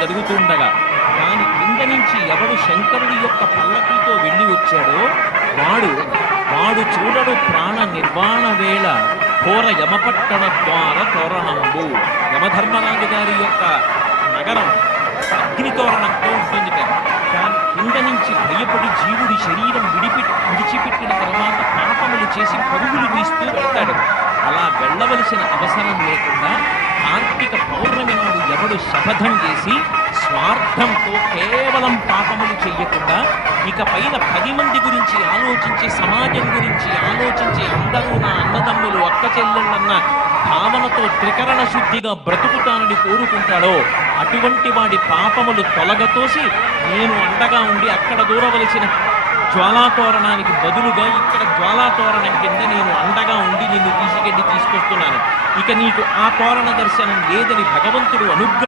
జరుగుతుండగా దాని కింద నుంచి ఎవడు శంకరుడి యొక్క పల్లకితో వెళ్ళి వచ్చాడో వాడు వాడు చూడడు ప్రాణ నిర్వాణ వేళ ఘోర యమపట్టణ ద్వార తోరణంబు. యమధర్మరాజు గారి యొక్క నగరం అగ్ని తోరణంతో ఉంటుంది. దాని కింద నుంచి భయపడి జీవుడి శరీరం విడిచిపెట్టిన తర్వాత పాపములు చేసి పరుగులు తీస్తూ వెళ్తాడు. అలా వెళ్ళవలసిన అవసరం లేకుండా కార్తీక పౌర్ణమి నాడు ఎవడు శపథం చేసి స్వార్థంతో కేవలం పాపములు చెయ్యకుండా ఇక పైన 10 మంది గురించి ఆలోచించి సమాజం గురించి ఆలోచించి అందరూ నా అన్నదమ్ములు అక్క చెల్లెళ్ళన్న భావనతో త్రికరణ శుద్ధిగా బ్రతుకుతానని కోరుకుంటాడో అటువంటి వాడి పాపములు తొలగతోసి నేను అండగా ఉండి అక్కడ దూరవలసిన జ్వాలాతోరణానికి బదులుగా ఇక్కడ జ్వాలాతోరణం కింద నేను అండగా ఉండి నిన్ను తీసుకొస్తున్నాను. ఇక నీకు ఆ తోరణ దర్శనం లేదని భగవంతుడు అనుగ్రహం